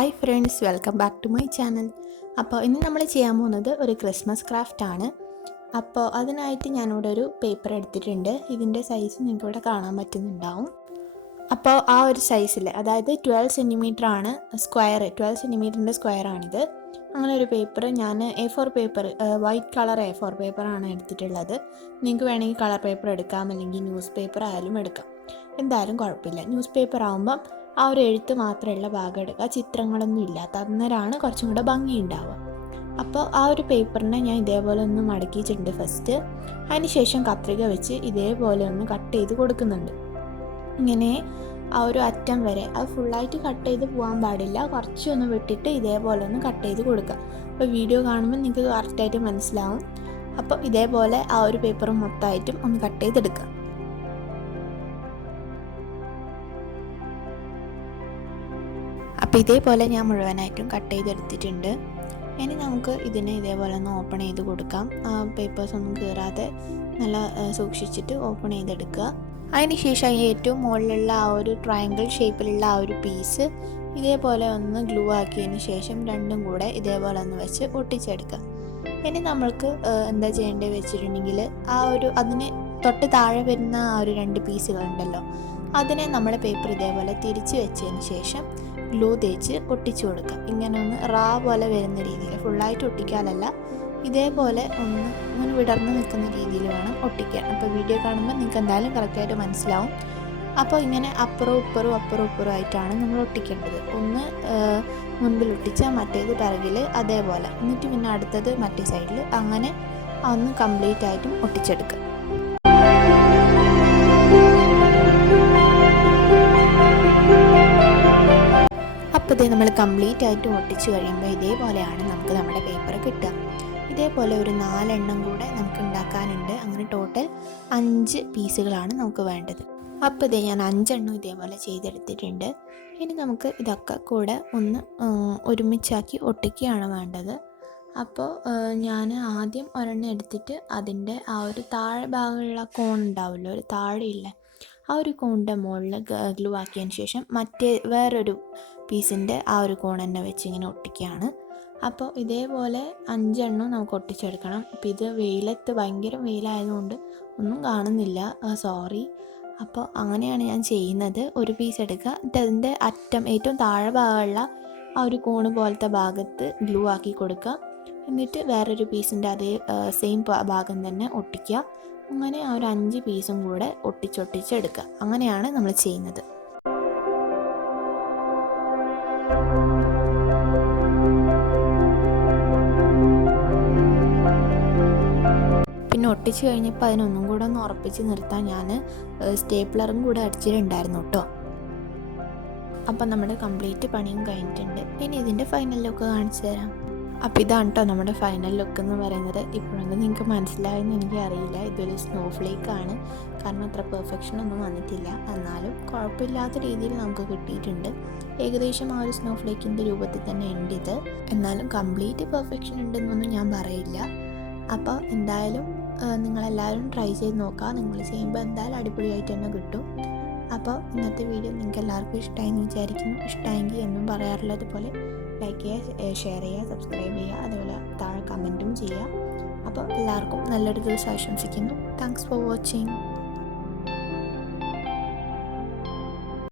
Hi friends, welcome back to my channel. അപ്പോൾ ഇന്ന് നമ്മൾ ചെയ്യാൻ പോകുന്നത് ഒരു ക്രിസ്മസ് ക്രാഫ്റ്റ് ആണ്. അപ്പോൾ അതിനായിട്ട് ഞാനിവിടെ ഒരു പേപ്പർ എടുത്തിട്ടുണ്ട്. ഇതിൻ്റെ സൈസ് നിങ്ങൾക്ക് ഇവിടെ കാണാൻ പറ്റുന്നുണ്ടാവും. അപ്പോൾ ആ ഒരു സൈസിൽ, അതായത് 12 സെൻറ്റിമീറ്റർ ആണ് സ്ക്വയർ, 12 സെൻറ്റിമീറ്ററിൻ്റെ സ്ക്വയറാണിത്. അങ്ങനെ ഒരു പേപ്പർ ഞാൻ A4 paper, white colour A4 പേപ്പറാണ് എടുത്തിട്ടുള്ളത്. നിങ്ങൾക്ക് വേണമെങ്കിൽ കളർ പേപ്പർ എടുക്കാം, അല്ലെങ്കിൽ ന്യൂസ് പേപ്പർ ആയാലും എടുക്കാം, എന്തായാലും കുഴപ്പമില്ല. ന്യൂസ് പേപ്പർ ആകുമ്പം ആ ഒരു എഴുത്ത് മാത്രമുള്ള ഭാഗം എടുക്കുക, ചിത്രങ്ങളൊന്നും ഇല്ലാത്ത, അന്നേരമാണ് കുറച്ചും കൂടെ ഭംഗി ഉണ്ടാവുക. അപ്പോൾ ആ ഒരു പേപ്പറിനെ ഞാൻ ഇതേപോലെ ഒന്ന് മടക്കിയിട്ടുണ്ട് ഫസ്റ്റ്. അതിന് ശേഷം കത്രിക വെച്ച് ഇതേപോലെ ഒന്ന് കട്ട് ചെയ്ത് കൊടുക്കുന്നുണ്ട്. ഇങ്ങനെ ആ ഒരു അറ്റം വരെ, അത് ഫുള്ളായിട്ട് കട്ട് ചെയ്ത് പോകാൻ പാടില്ല, കുറച്ചൊന്ന് വിട്ടിട്ട് ഇതേപോലെ ഒന്ന് കട്ട് ചെയ്ത് കൊടുക്കുക. അപ്പോൾ വീഡിയോ കാണുമ്പോൾ നിങ്ങൾക്ക് കറക്റ്റായിട്ട് മനസ്സിലാവും. അപ്പോൾ ഇതേപോലെ ആ ഒരു പേപ്പർ മൊത്തമായിട്ടും ഒന്ന് കട്ട് ചെയ്തെടുക്കുക. അപ്പോൾ ഇതേപോലെ ഞാൻ മുഴുവനായിട്ടും കട്ട് ചെയ്തെടുത്തിട്ടുണ്ട്. ഇനി നമുക്ക് ഇതിനെ ഇതേപോലെ ഒന്ന് ഓപ്പൺ ചെയ്ത് കൊടുക്കാം. പേപ്പേഴ്സ് ഒന്നും കീറാതെ നല്ല സൂക്ഷിച്ചിട്ട് ഓപ്പൺ ചെയ്തെടുക്കുക. അതിന് ശേഷം ഏറ്റവും മുകളിലുള്ള ആ ഒരു ട്രയാങ്കിൾ ഷേപ്പിലുള്ള ആ ഒരു പീസ് ഇതേപോലെ ഒന്ന് ഗ്ലൂ ആക്കിയതിന് ശേഷം രണ്ടും കൂടെ ഇതേപോലെ ഒന്ന് വെച്ച് ഒട്ടിച്ചെടുക്കുക. ഇനി നമ്മൾക്ക് എന്താ ചെയ്യേണ്ടത് വെച്ചിട്ടുണ്ടെങ്കിൽ, ആ ഒരു അതിന് തൊട്ട് താഴെ വരുന്ന ആ ഒരു 2 പീസുകളുണ്ടല്ലോ, അതിനെ നമ്മൾ പേപ്പർ ഇതേപോലെ തിരിച്ച് വെച്ചതിന് ശേഷം ഗ്ലൂ തേച്ച് ഒട്ടിച്ചു കൊടുക്കാം. ഇങ്ങനെ ഒന്ന് പോലെ വരുന്ന രീതിയിൽ, ഫുള്ളായിട്ട് ഒട്ടിക്കാനല്ല, ഇതേപോലെ ഒന്ന് വിടർന്ന് നിൽക്കുന്ന രീതിയിൽ വേണം ഒട്ടിക്കാൻ. അപ്പോൾ വീഡിയോ കാണുമ്പോൾ നിങ്ങൾക്ക് എന്തായാലും കറക്റ്റായിട്ട് മനസ്സിലാവും. അപ്പോൾ ഇങ്ങനെ അപ്പുറവും ഇപ്പുറവും ആയിട്ടാണ് നമ്മൾ ഒട്ടിക്കേണ്ടത്. ഒന്ന് മുൻപിൽ ഒട്ടിച്ചാൽ മറ്റേത് പിറകിൽ അതേപോലെ, എന്നിട്ട് പിന്നെ അടുത്തത് മറ്റേ സൈഡിൽ, അങ്ങനെ ഒന്ന് കംപ്ലീറ്റ് ആയിട്ടും ഒട്ടിച്ചെടുക്കുക. അപ്പോൾ ഇത് നമ്മൾ കംപ്ലീറ്റ് ആയിട്ട് ഒട്ടിച്ച് കഴിയുമ്പോൾ ഇതേപോലെയാണ് നമുക്ക് നമ്മുടെ പേപ്പർ കിട്ടുക. ഇതേപോലെ ഒരു 4 എണ്ണം കൂടെ നമുക്ക് ഉണ്ടാക്കാനുണ്ട്. അങ്ങനെ ടോട്ടൽ 5 പീസുകളാണ് നമുക്ക് വേണ്ടത്. അപ്പോൾ ഇത് ഞാൻ 5 എണ്ണം ഇതേപോലെ ചെയ്തെടുത്തിട്ടുണ്ട്. ഇനി നമുക്ക് ഇതൊക്കെ കൂടെ ഒന്ന് ഒരുമിച്ചാക്കി ഒട്ടിക്കുകയാണ് വേണ്ടത്. അപ്പോൾ ഞാൻ ആദ്യം ഒരെണ്ണം എടുത്തിട്ട് അതിൻ്റെ ആ ഒരു താഴെ ഭാഗമുള്ള കോൺ ഉണ്ടാവില്ല, ഒരു താഴെയില്ല, ആ ഒരു കോണിൻ്റെ മുകളിൽ ഗ്ലൂ ആക്കിയതിന് ശേഷം വേറൊരു പീസിൻ്റെ ആ ഒരു കോൺ തന്നെ വെച്ച് ഇങ്ങനെ ഒട്ടിക്കുകയാണ്. അപ്പോൾ ഇതേപോലെ 5 എണ്ണം നമുക്ക് ഒട്ടിച്ചെടുക്കണം. അപ്പോൾ ഇത് വെയിലത്ത്, ഭയങ്കര വെയിലായതുകൊണ്ട് ഒന്നും കാണുന്നില്ല, സോറി. അപ്പോൾ അങ്ങനെയാണ് ഞാൻ ചെയ്യുന്നത്. ഒരു പീസ് എടുക്കുക, എന്നിട്ട് അതിൻ്റെ അറ്റം ഏറ്റവും താഴെ ഭാഗമുള്ള ആ ഒരു കോണ് പോലത്തെ ഭാഗത്ത് ഗ്ലൂ ആക്കി കൊടുക്കുക. എന്നിട്ട് വേറൊരു പീസിൻ്റെ അതേ സെയിം ഭാഗം തന്നെ ഒട്ടിക്കുക. അങ്ങനെ ആ ഒരു 5 പീസും കൂടെ ഒട്ടിച്ചെടുക്കുക. അങ്ങനെയാണ് നമ്മൾ ചെയ്യുന്നത്. പിന്നെ ഒട്ടിച്ച് കഴിഞ്ഞപ്പോൾ അതിനൊന്നും കൂടെ ഒന്ന് ഉറപ്പിച്ച് നിർത്താൻ ഞാൻ സ്റ്റേപ്ലറും കൂടെ അടിച്ചിട്ടുണ്ടായിരുന്നു കേട്ടോ. അപ്പം നമ്മുടെ കംപ്ലീറ്റ് പണിയും കഴിഞ്ഞിട്ടുണ്ട്. ഇനി ഇതിൻ്റെ ഫൈനൽ ലുക്ക് കാണിച്ചു തരാം. അപ്പോൾ ഇതാണ് കേട്ടോ നമ്മുടെ ഫൈനൽ ലുക്ക് എന്ന് പറയുന്നത്. ഇപ്പോഴൊന്നും നിങ്ങൾക്ക് മനസ്സിലായെന്ന് എനിക്ക് അറിയില്ല. ഇതൊരു സ്നോഫ്ലേക്ക് ആണ്, കാരണം അത്ര പെർഫെക്ഷൻ ഒന്നും വന്നിട്ടില്ല, എന്നാലും കുഴപ്പമില്ലാത്ത രീതിയിൽ നമുക്ക് കിട്ടിയിട്ടുണ്ട്. ഏകദേശം ആ ഒരു സ്നോഫ്ലേക്കിൻ്റെ രൂപത്തിൽ തന്നെ ഉണ്ട് ഇത്. എന്നാലും കംപ്ലീറ്റ് പെർഫെക്ഷൻ ഉണ്ടെന്നൊന്നും ഞാൻ പറയില്ല. അപ്പോൾ എന്തായാലും നിങ്ങളെല്ലാവരും ട്രൈ ചെയ്ത് നോക്കുക. നിങ്ങൾ ചെയ്യുമ്പോൾ എന്തായാലും അടിപൊളിയായിട്ട് തന്നെ കിട്ടും. അപ്പോൾ ഇന്നത്തെ വീഡിയോ നിങ്ങൾക്ക് എല്ലാവർക്കും ഇഷ്ടമായി എന്ന് വിചാരിക്കുന്നു. ഇഷ്ടമായെങ്കിൽ എന്നും പറയാറുള്ളത് പോലെ ലൈക്ക് ചെയ്യുക, ഷെയർ ചെയ്യുക, സബ്സ്ക്രൈബ് ചെയ്യുക, അതുപോലെ താഴെ കമൻറ്റും ചെയ്യുക. അപ്പോൾ എല്ലാവർക്കും നല്ലൊരു ദിവസം ആശംസിക്കുന്നു. Thanks for watching.